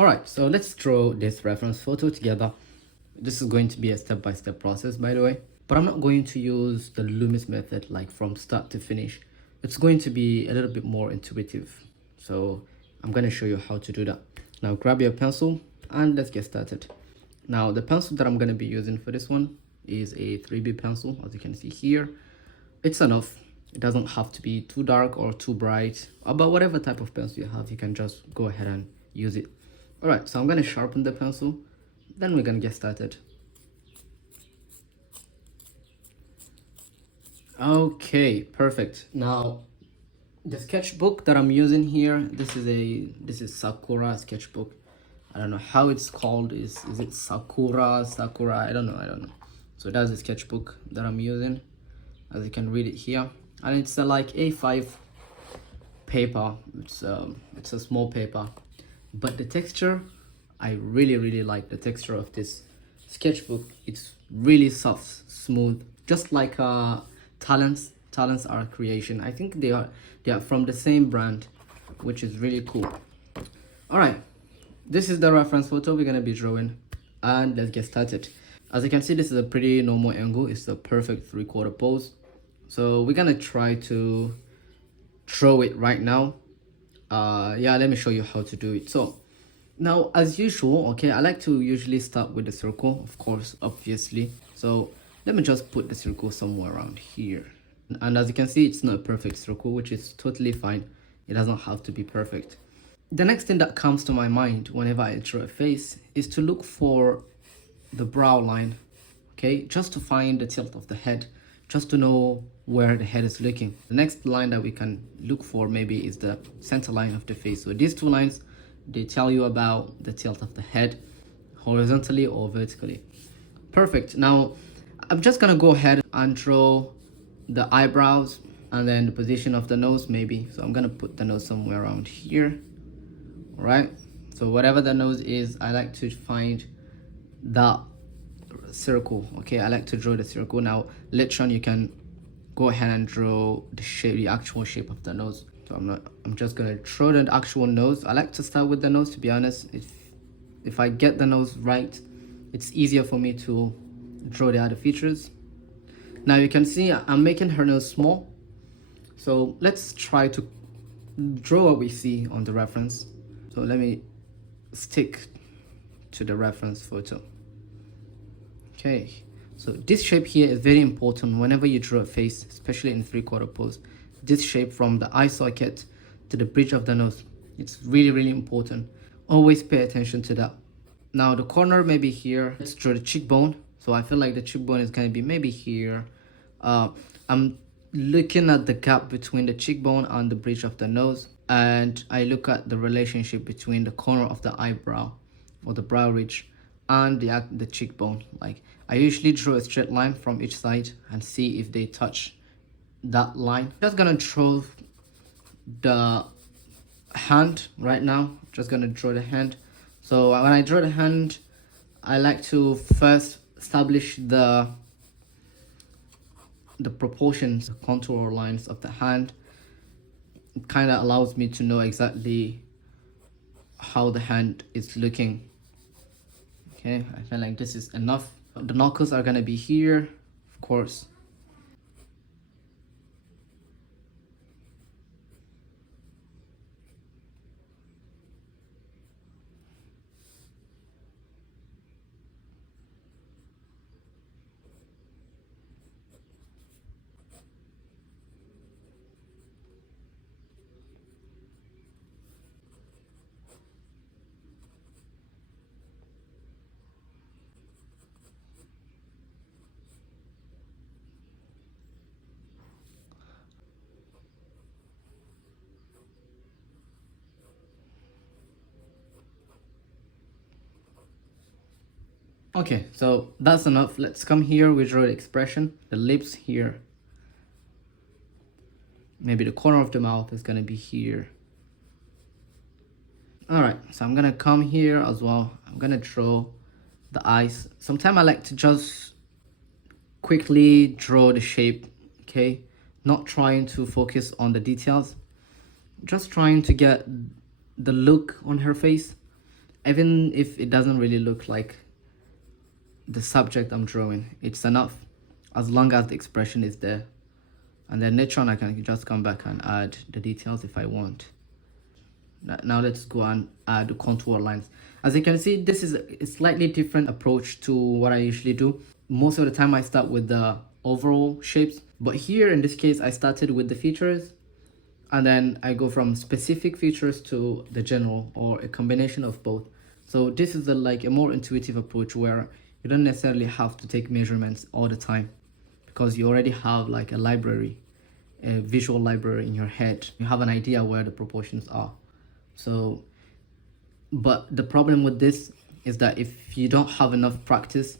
All right, so let's draw this reference photo together. This is going to be a step-by-step process, by the way, but I'm not going to use the Loomis method like from start to finish. It's going to be a little bit more intuitive, so I'm going to show you how to do that. Now grab your pencil and let's get started. Now the pencil that I'm going to be using for this one is a 3B pencil, as you can see here. It's enough. It doesn't have to be too dark or too bright, but whatever type of pencil you have, you can just go ahead and use it. All right, so I'm going to sharpen the pencil, then we're going to get started. Okay, perfect. Now the sketchbook that I'm using here, this is Sakura sketchbook. I don't know how it's called. Is it Sakura? I don't know. So that's the sketchbook that I'm using, as you can read it here, and it's like A5 paper. It's a small paper, but the texture, I really like the texture of this sketchbook. It's really soft, smooth, just like Talents Art Creation. I think they are from the same brand, which is really cool. All right, this is the reference photo we're gonna be drawing, and let's get started. As you can see, this is a pretty normal angle. It's the perfect 3/4 pose. So we're gonna try to draw it right now. Yeah, let me show you how to do it. So now, as usual, okay, I like to usually start with the circle, of course, obviously. So let me just put the circle somewhere around here. And as you can see, it's not a perfect circle, which is totally fine. It doesn't have to be perfect. The next thing that comes to my mind whenever I draw a face is to look for the brow line, okay, just to find the tilt of the head, just to know where the head is looking. The next line that we can look for maybe is the center line of the face. So these two lines, they tell you about the tilt of the head, horizontally or vertically. Perfect. Now I'm just gonna go ahead and draw the eyebrows and then the position of the nose maybe. So I'm gonna put the nose somewhere around here. All right, so whatever the nose is, I like to find that circle. Okay, I like to draw the circle. Now later on you can go ahead and draw the shape, the actual shape of the nose. So I'm just gonna draw the actual nose. I like to start with the nose, to be honest. If I get the nose right, it's easier for me to draw the other features. Now you can see I'm making her nose small, so let's try to draw what we see on the reference. So let me stick to the reference photo. Okay, so this shape here is very important whenever you draw a face, especially in 3/4 pose. This shape from the eye socket to the bridge of the nose, it's really important. Always pay attention to that. Now the corner maybe here. Let's draw the cheekbone. So I feel like the cheekbone is going to be maybe here. I'm looking at the gap between the cheekbone and the bridge of the nose, and I look at the relationship between the corner of the eyebrow or the brow ridge and the cheekbone. Like I usually draw a straight line from each side and see if they touch that line. Just gonna draw the hand right now. Just gonna draw the hand. So when I draw the hand, I like to first establish the proportions, the contour lines of the hand. It kind of allows me to know exactly how the hand is looking. Okay, I feel like this is enough. The knuckles are gonna be here, of course. Okay, so that's enough. Let's come here. We draw the expression, the lips here. Maybe the corner of the mouth is gonna be here. All right, so I'm gonna come here as well. I'm gonna draw the eyes. Sometimes I like to just quickly draw the shape, okay? Not trying to focus on the details. Just trying to get the look on her face. Even if it doesn't really look like the subject I'm drawing, it's enough as long as the expression is there. And then later on I can just come back and add the details if I want. Now let's go and add the contour lines. As you can see, this is a slightly different approach to what I usually do. Most of the time I start with the overall shapes, but here in this case I started with the features, and then I go from specific features to the general, or a combination of both. So this is like a more intuitive approach where you don't necessarily have to take measurements all the time, because you already have like a library, a visual library in your head. You have an idea where the proportions are. So, but the problem with this is that if you don't have enough practice,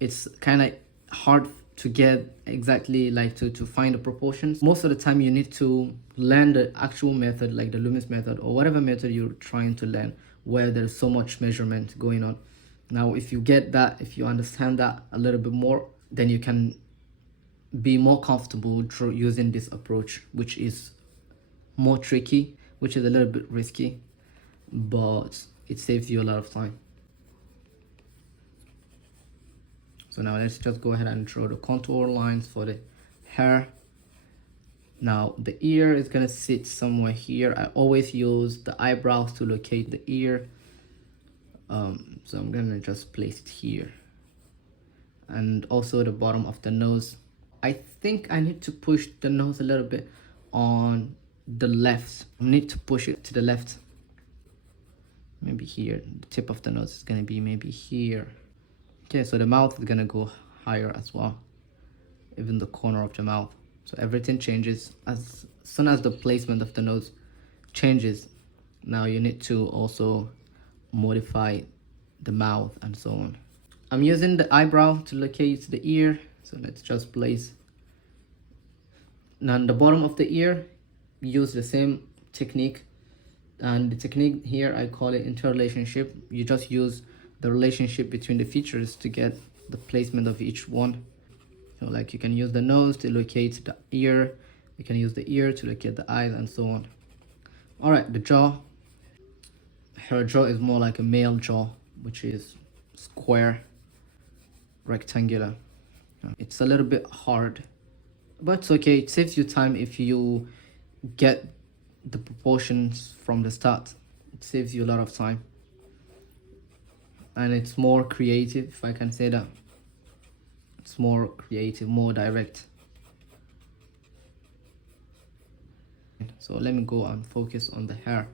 it's kind of hard to get exactly like to find the proportions. Most of the time you need to learn the actual method, like the Loomis method or whatever method you're trying to learn, where there's so much measurement going on. Now if you get that, if you understand that a little bit more, then you can be more comfortable using this approach, which is more tricky, which is a little bit risky, but it saves you a lot of time. So now let's just go ahead and draw the contour lines for the hair. Now the ear is gonna sit somewhere here. I always use the eyebrows to locate the ear. So I'm gonna just place it here. And also the bottom of the nose. I think I need to push the nose a little bit on the left. I need to push it to the left. Maybe here. The tip of the nose is gonna be maybe here. Okay, so the mouth is gonna go higher as well, even the corner of the mouth. So everything changes as soon as the placement of the nose changes. Now you need to also modify the mouth and so on. I'm using the eyebrow to locate the ear, so let's just place. Now on the bottom of the ear, use the same technique, and the technique here I call it interrelationship. You just use the relationship between the features to get the placement of each one. So like you can use the nose to locate the ear, you can use the ear to locate the eyes, and so on. All right, the jaw. Her jaw is more like a male jaw, which is square, rectangular. It's a little bit hard, but it's okay. It saves you time if you get the proportions from the start. It saves you a lot of time, and it's more creative, if I can say that. It's more creative, more direct. So let me go and focus on the hair.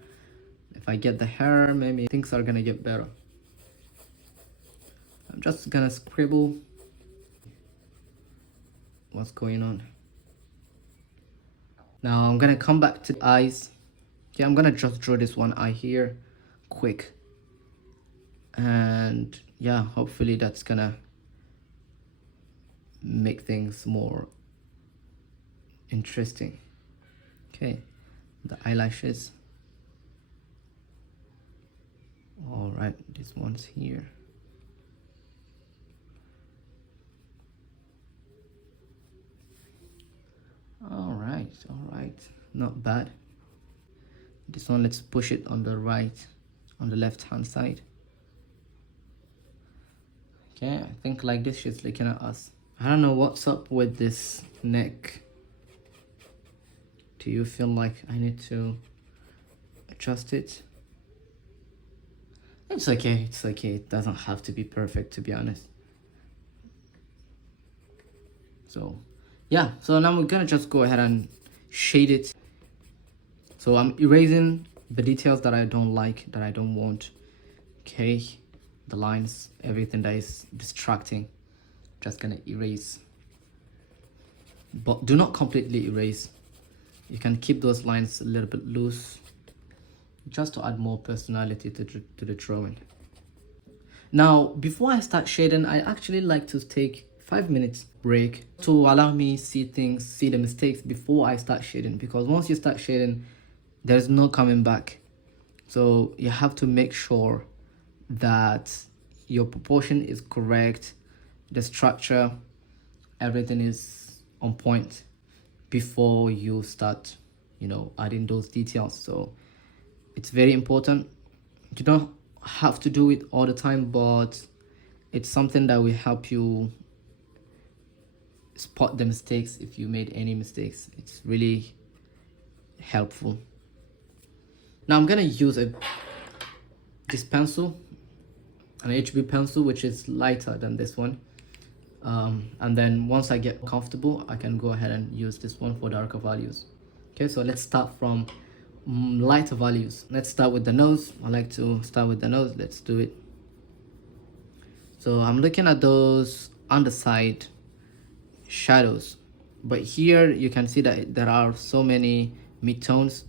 If I get the hair, maybe things are gonna get better. I'm just gonna scribble what's going on. Now I'm gonna come back to the eyes. Okay, I'm gonna just draw this one eye here quick, and yeah, hopefully that's gonna make things more interesting. Okay, the eyelashes. All right, this one's here. All right, not bad. This one, let's push it on the right, on the left hand side. Okay, I think like this she's looking at us. I don't know what's up with this neck. Do you feel like I need to adjust it? It's okay, it's okay. It doesn't have to be perfect, to be honest. So yeah, so now we're gonna just go ahead and shade it. So I'm erasing the details that I don't like, that I don't want. Okay, the lines, everything that is distracting, just gonna erase. But do not completely erase. You can keep those lines a little bit loose, just to add more personality to the drawing. Now, before I start shading, I actually like to take 5 minutes break to allow me see things, see the mistakes before I start shading, because once you start shading, there's no coming back. So you have to make sure that your proportion is correct, the structure, everything is on point before you start, you know, adding those details. So it's very important. You don't have to do it all the time, but it's something that will help you spot the mistakes if you made any mistakes. It's really helpful. Now I'm gonna use this pencil, an HB pencil, which is lighter than this one. And then once I get comfortable, I can go ahead and use this one for darker values. Okay, so let's start from lighter values. Let's start with the nose. I like to start with the nose. Let's do it. So I'm looking at those underside shadows, but here you can see that there are so many midtones.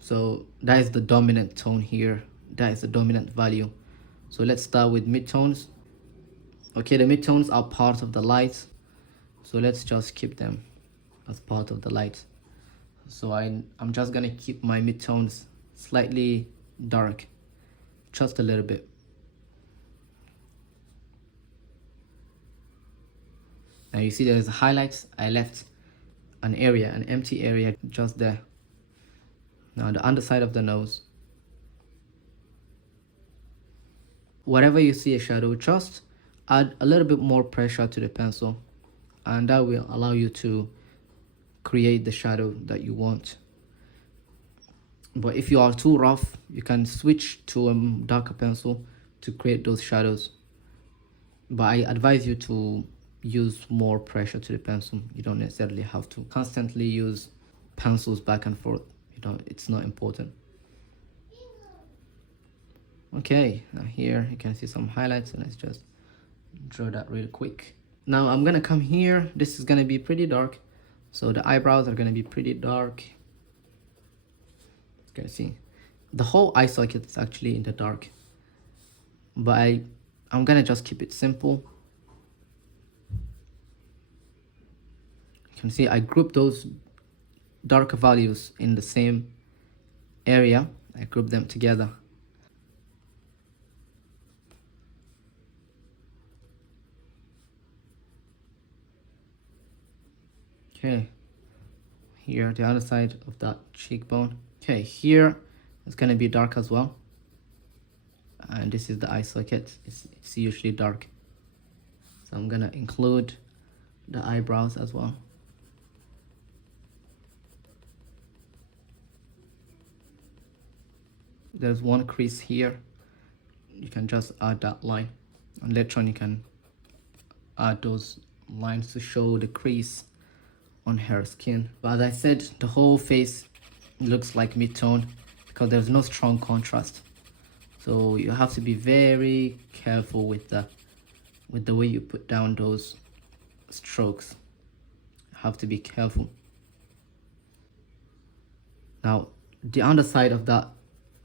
So that is the dominant tone here. That is the dominant value. So let's start with midtones. Okay, the midtones are part of the light, so let's just keep them as part of the light. So I'm just gonna keep my midtones slightly dark, just a little bit. Now you see there's highlights. I left an area, an empty area just there. Now the underside of the nose. Wherever you see a shadow, just add a little bit more pressure to the pencil, and that will allow you to create the shadow that you want. But if you are too rough, you can switch to a darker pencil to create those shadows. But I advise you to use more pressure to the pencil. You don't necessarily have to constantly use pencils back and forth. It's not important. Okay, now here you can see some highlights, and let's just draw that real quick. Now I'm gonna come here. This is gonna be pretty dark, so the eyebrows are gonna be pretty dark. You can see the whole eye socket is actually in the dark, but I'm gonna just keep it simple. You can see I group those darker values in the same area. I group them together. Okay, here the other side of that cheekbone. Okay, here it's gonna be dark as well, and this is the eye socket. It's usually dark, so I'm gonna include the eyebrows as well. There's one crease here. You can just add that line, and later on you can add those lines to show the crease on her skin. But as I said, the whole face looks like mid-tone because there's no strong contrast. So you have to be very careful with the way you put down those strokes. You have to be careful. Now the underside of that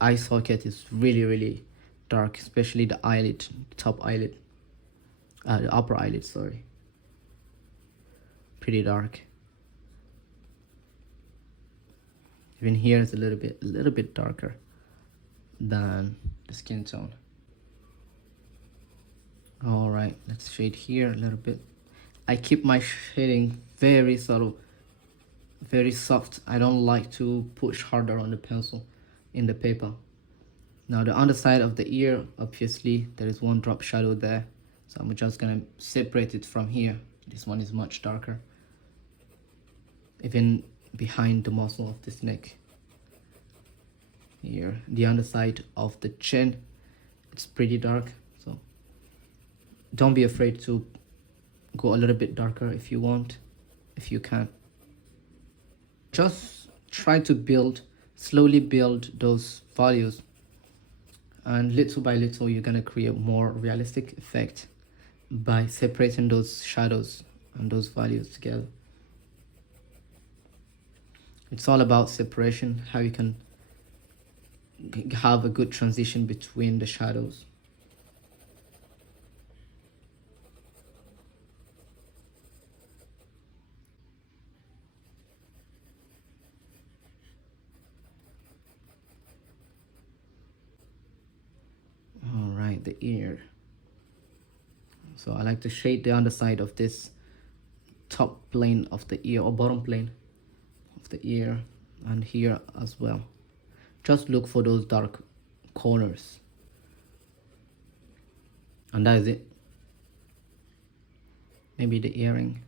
eye socket is really dark, especially the eyelid, the top eyelid, the upper eyelid, sorry. Pretty dark. Even here is a little bit darker than the skin tone. All right, let's shade here a little bit. I keep my shading very subtle, very soft. I don't like to push harder on the pencil in the paper. Now the underside of the ear, obviously there is one drop shadow there, so I'm just gonna separate it from here. This one is much darker. Even behind the muscle of this neck. Here, the underside of the chin, it's pretty dark, so don't be afraid to go a little bit darker if you want, if you can. Just try to slowly build those values, and little by little you're gonna create more realistic effect by separating those shadows and those values together. It's all about separation, how you can have a good transition between the shadows. All right, the ear. So I like to shade the underside of this top plane of the ear, or bottom plane of the ear, and here as well. Just look for those dark corners. And that is it. Maybe the earring.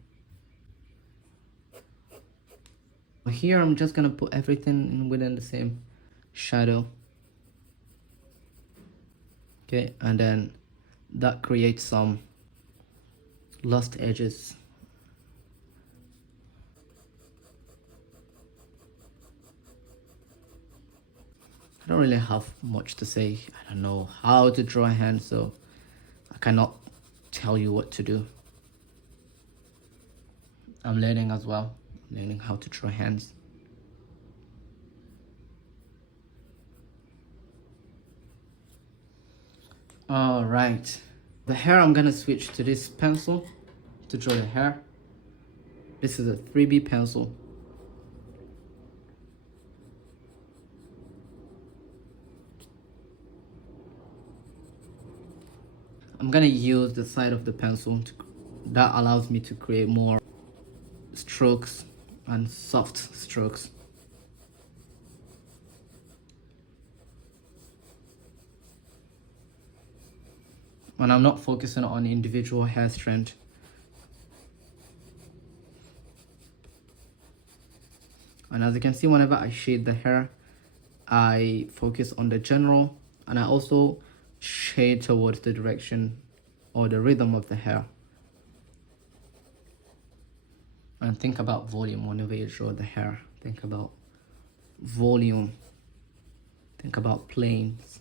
Here I'm just gonna put everything within the same shadow. Okay, and then that creates some lost edges. I don't really have much to say. I don't know how to draw a hand, so I cannot tell you what to do. I'm learning as well, learning how to draw hands. All right, the hair, I'm gonna switch to this pencil to draw the hair. This is a 3B pencil. I'm gonna use the side of the pencil that allows me to create more strokes and soft strokes. And I'm not focusing on individual hair strand. And as you can see, whenever I shade the hair, I focus on the general, and I also shade towards the direction or the rhythm of the hair. And think about volume whenever you draw the hair. Think about volume. Think about planes.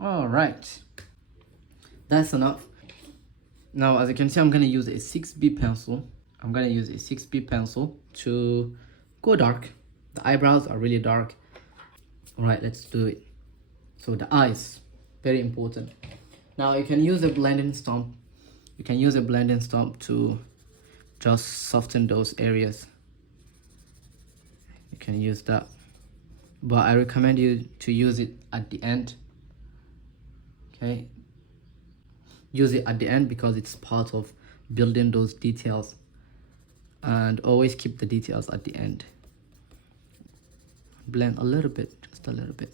All right, that's enough. Now, as you can see, I'm gonna use a 6B pencil. I'm gonna use a 6B pencil to go dark. The eyebrows are really dark. All right, let's do it. So the eyes, very important. Now you can use a blending stump. You can use a blending stump to just soften those areas. You can use that, but I recommend you to use it at the end. Okay, use it at the end because it's part of building those details, and always keep the details at the end. Blend a little bit, just a little bit.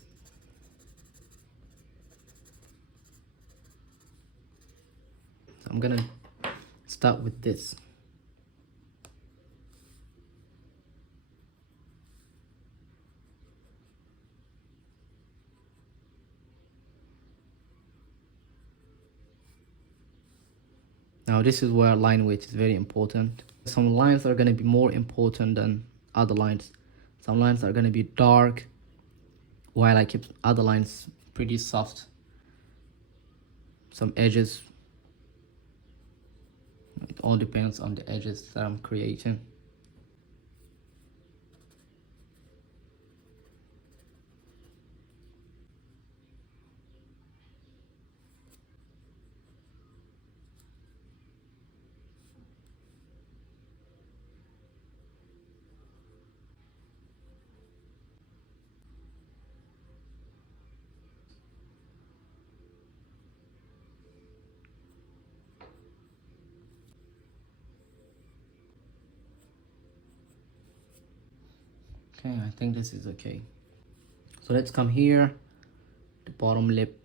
So I'm gonna start with this. Now this is where line weight is very important. Some lines are going to be more important than other lines. Some lines are going to be dark, while I keep other lines pretty soft. Some edges, it all depends on the edges that I'm creating. Okay, I think this is okay. So let's come here, the bottom lip.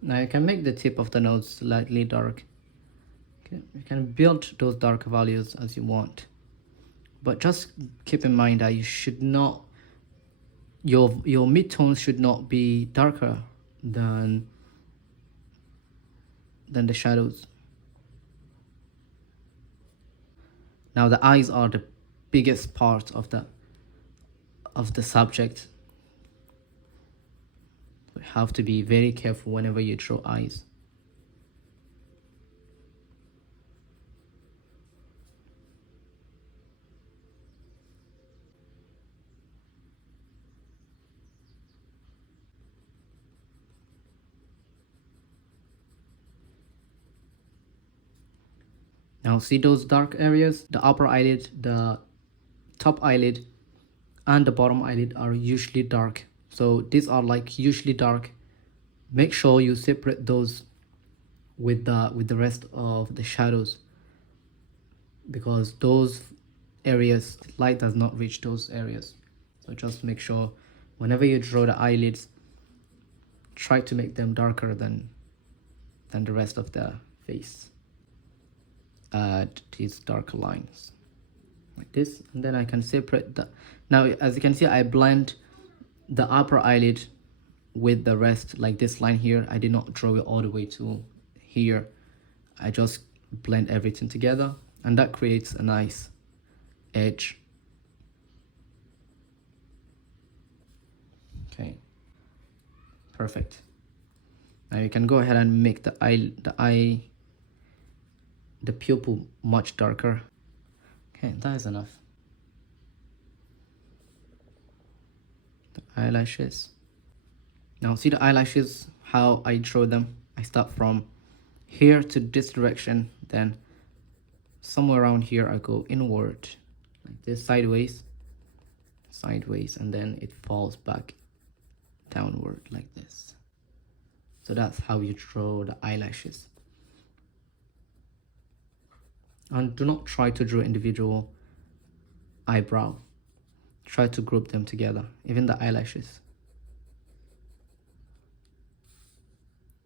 Now you can make the tip of the nose slightly dark. Okay, you can build those dark values as you want, but just keep in mind that you should not, your midtones should not be darker than the shadows. Now the eyes are the biggest part of the subject. You have to be very careful whenever you draw eyes. Now see those dark areas? The upper eyelid, the top eyelid, and the bottom eyelid are usually dark. So these are like usually dark. Make sure you separate those with the rest of the shadows, because those areas, light does not reach those areas. So just make sure whenever you draw the eyelids, try to make them darker than the rest of the face. Add these darker lines like this, and then I can separate the, now as you can see, I blend the upper eyelid with the rest. Like this line here, I did not draw it all the way to here. I just blend everything together, and that creates a nice edge. Okay, perfect. Now you can go ahead and make the pupil much darker. Okay, that is enough. The eyelashes. Now see the eyelashes, how I draw them. I start from here to this direction, then somewhere around here I go inward like this, sideways, and then it falls back downward like this. So that's how you draw the eyelashes. And do not try to draw individual eyebrow. Try to group them together, even the eyelashes.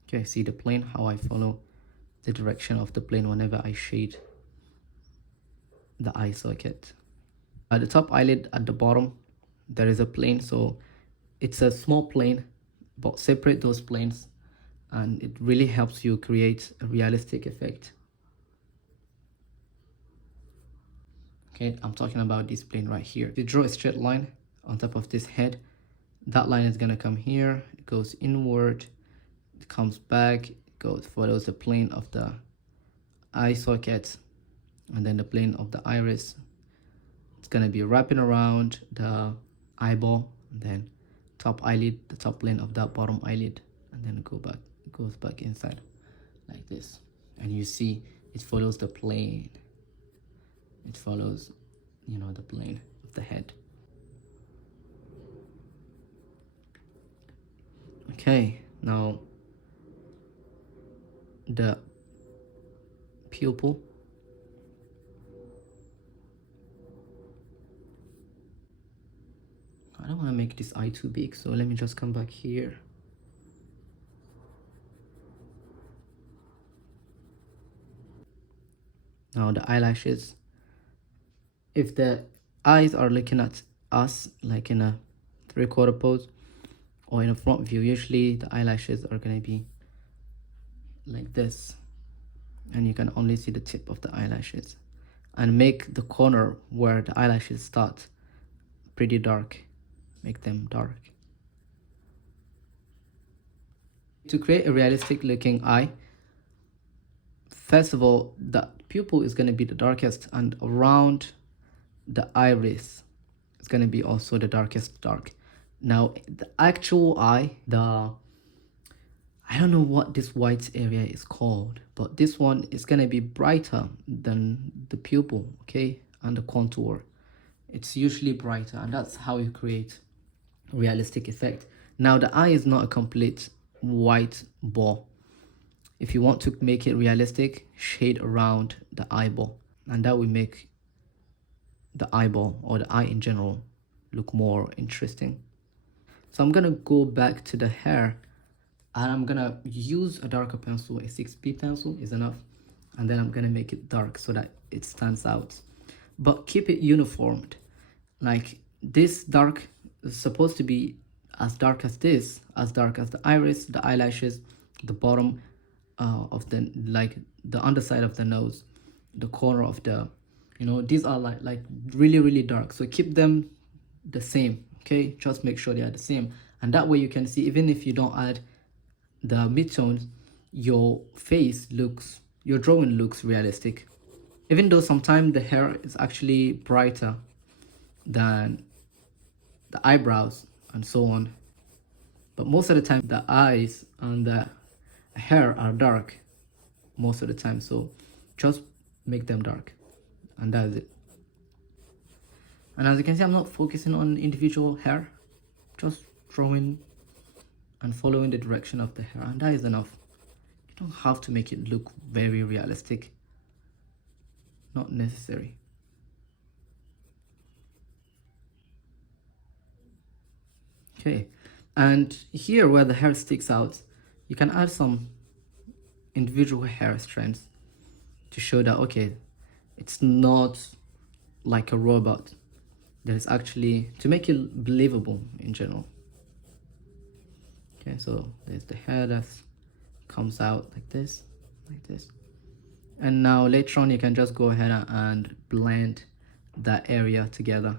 Okay, see the plane, how I follow the direction of the plane whenever I shade the eye socket. At the top eyelid at the bottom, there is a plane, so it's a small plane, but separate those planes and it really helps you create a realistic effect. Okay, I'm talking about this plane right here. If you draw a straight line on top of this head, that line is gonna come here, it goes inward, it comes back, it follows the plane of the eye socket, and then the plane of the iris. It's gonna be wrapping around the eyeball, and then top eyelid, the top plane of that bottom eyelid, and then it goes back inside like this. And you see it follows the plane. It follows, you know, the plane of the head. Okay, now the pupil. I don't want to make this eye too big, so let me just come back here. Now the eyelashes. If the eyes are looking at us like in a 3/4 pose or in a front view, usually the eyelashes are going to be like this, and you can only see the tip of the eyelashes. And make the corner where the eyelashes start pretty dark. Make them dark. To create a realistic looking eye, first of all, the pupil is going to be the darkest, and around the iris is going to be also the darkest dark. Now the actual eye, I don't know what this white area is called, but this one is going to be brighter than the pupil, okay, and the contour. It's usually brighter, and that's how you create a realistic effect. Now the eye is not a complete white ball. If you want to make it realistic, shade around the eyeball, and that will make the eyeball or the eye in general look more interesting. So I'm gonna go back to the hair, and I'm gonna use a darker pencil. A 6B pencil is enough, and then I'm gonna make it dark so that it stands out, but keep it uniformed. Like this dark is supposed to be as dark as this, as dark as the iris, the eyelashes, the bottom of the, like the underside of the nose, the corner of the, you know, these are like really dark. So keep them the same, okay? Just make sure they are the same, and that way you can see, even if you don't add the midtones, your drawing looks realistic. Even though sometimes the hair is actually brighter than the eyebrows and so on, but most of the time the eyes and the hair are dark most of the time. So just make them dark, and that's it. And as you can see, I'm not focusing on individual hair, just drawing and following the direction of the hair, and that is enough. You don't have to make it look very realistic, not necessary. Okay, and here where the hair sticks out, you can add some individual hair strands to show that, okay, it's not like a robot. There's actually, to make it believable in general. Okay, so there's the hair that comes out like this, and now later on you can just go ahead and blend that area together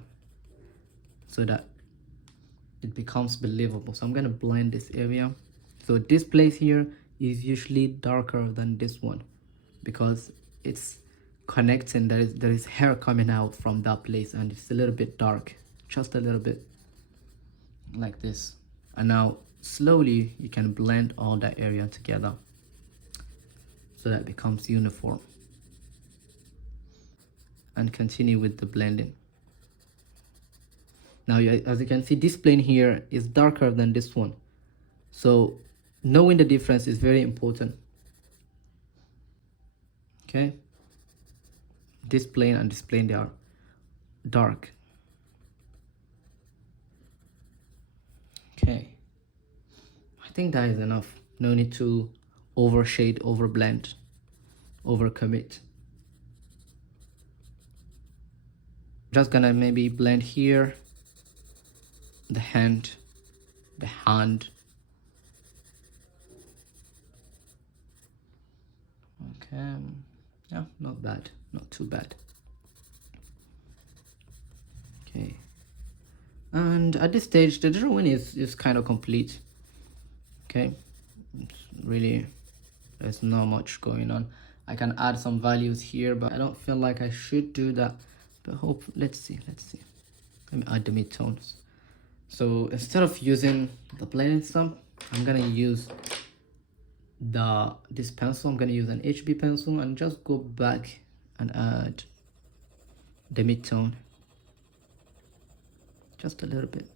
so that it becomes believable. So I'm going to blend this area. So this place here is usually darker than this one because it's connecting. There is hair coming out from that place, and it's a little bit dark, just a little bit like this. And now slowly you can blend all that area together so that it becomes uniform, and continue with the blending. Now, as you can see, this plane here is darker than this one, so knowing the difference is very important. Okay, this plane and this plane, they are dark. Okay, I think that is enough. No need to overshade, overblend, overcommit. Just gonna maybe blend here, the hand, okay, yeah, not bad, not too bad. Okay, and at this stage the drawing is kind of complete. Okay, it's really, there's not much going on. I can add some values here, but I don't feel like I should do that. But hope, let's see, let me add the midtones. So instead of using the blending stump, I'm gonna use this pencil. I'm gonna use an HB pencil and just go back and add the midtone just a little bit.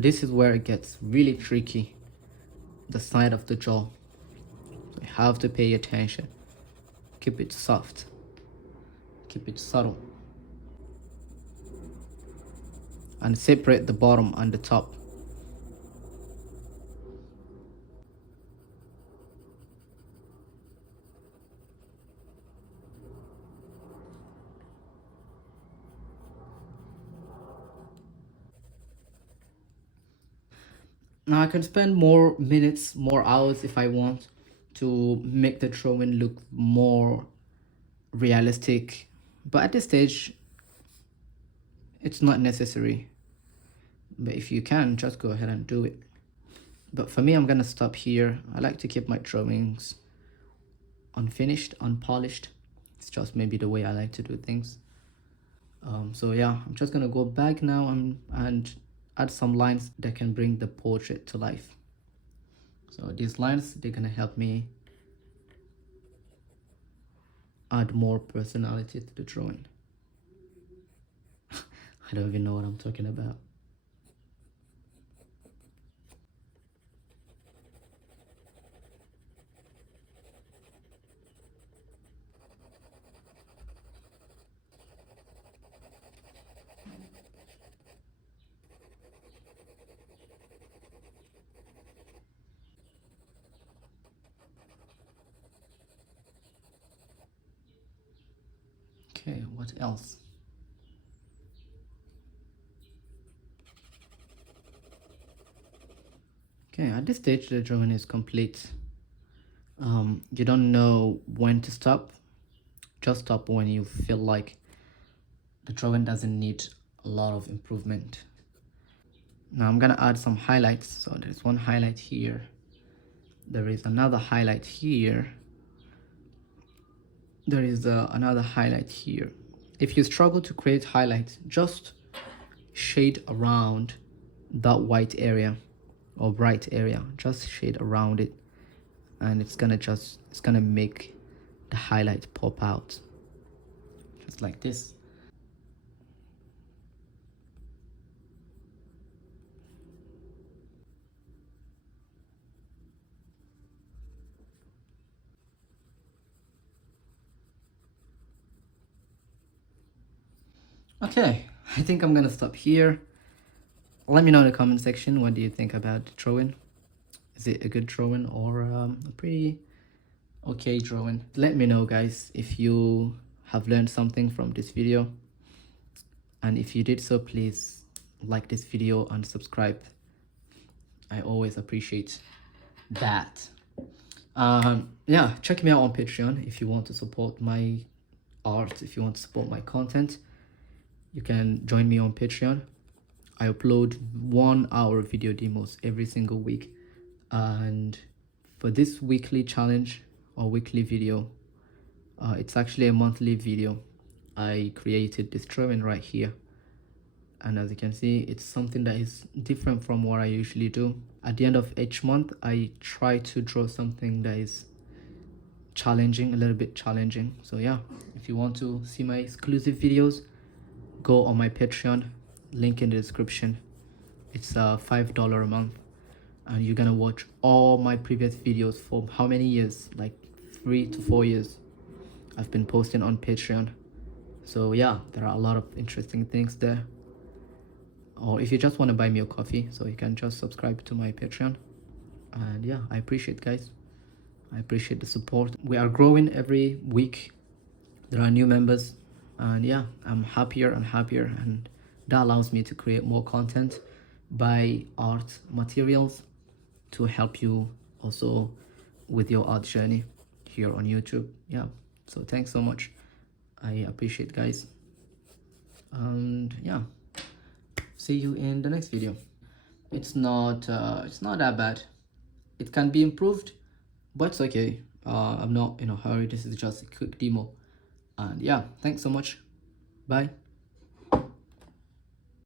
This is where it gets really tricky, the side of the jaw. So you have to pay attention. Keep it soft, keep it subtle, and separate the bottom and the top. Now I can spend more minutes, more hours if I want to make the drawing look more realistic, but at this stage it's not necessary. But if you can, just go ahead and do it. But for me, I'm gonna stop here. I like to keep my drawings unfinished, unpolished. It's just maybe the way I like to do things. So yeah, I'm just gonna go back now and add some lines that can bring the portrait to life. So these lines, they're gonna help me add more personality to the drawing. I don't even know what I'm talking about. Okay, what else? Okay, at this stage the drawing is complete. You don't know when to stop. Just stop when you feel like the drawing doesn't need a lot of improvement. Now I'm gonna add some highlights. So there's one highlight here, there is another highlight here. There is another highlight here. If you struggle to create highlights, just shade around that white area or bright area. Just shade around it, and it's gonna make the highlight pop out, just like this. Okay, I think I'm gonna stop here. Let me know in the comment section, what do you think about the drawing? Is it a good drawing or a pretty okay drawing? Let me know, guys, if you have learned something from this video, and if you did so, please like this video and subscribe. I always appreciate that. Yeah, check me out on Patreon if you want to support my art, if you want to support my content. You can join me on Patreon. I upload 1 hour video demos every single week, and for this weekly challenge or weekly video, it's actually a monthly video. I created this drawing right here, and as you can see, it's something that is different from what I usually do. At the end of each month, I try to draw something that is challenging, a little bit challenging. So yeah, if you want to see my exclusive videos, go on my Patreon, link in the description. It's $5 a month, and you're gonna watch all my previous videos for how many years? Like 3 to 4 years I've been posting on Patreon. So yeah, there are a lot of interesting things there. Or if you just want to buy me a coffee, so you can just subscribe to my Patreon. And yeah, I appreciate, guys. I appreciate the support. We are growing every week. There are new members, and yeah, I'm happier and happier, and that allows me to create more content, buy art materials to help you also with your art journey here on YouTube. Yeah, so thanks so much. I appreciate, guys. And yeah, see you in the next video. It's not that bad. It can be improved, but it's okay. I'm not in a hurry. This is just a quick demo. And yeah, thanks so much. Bye.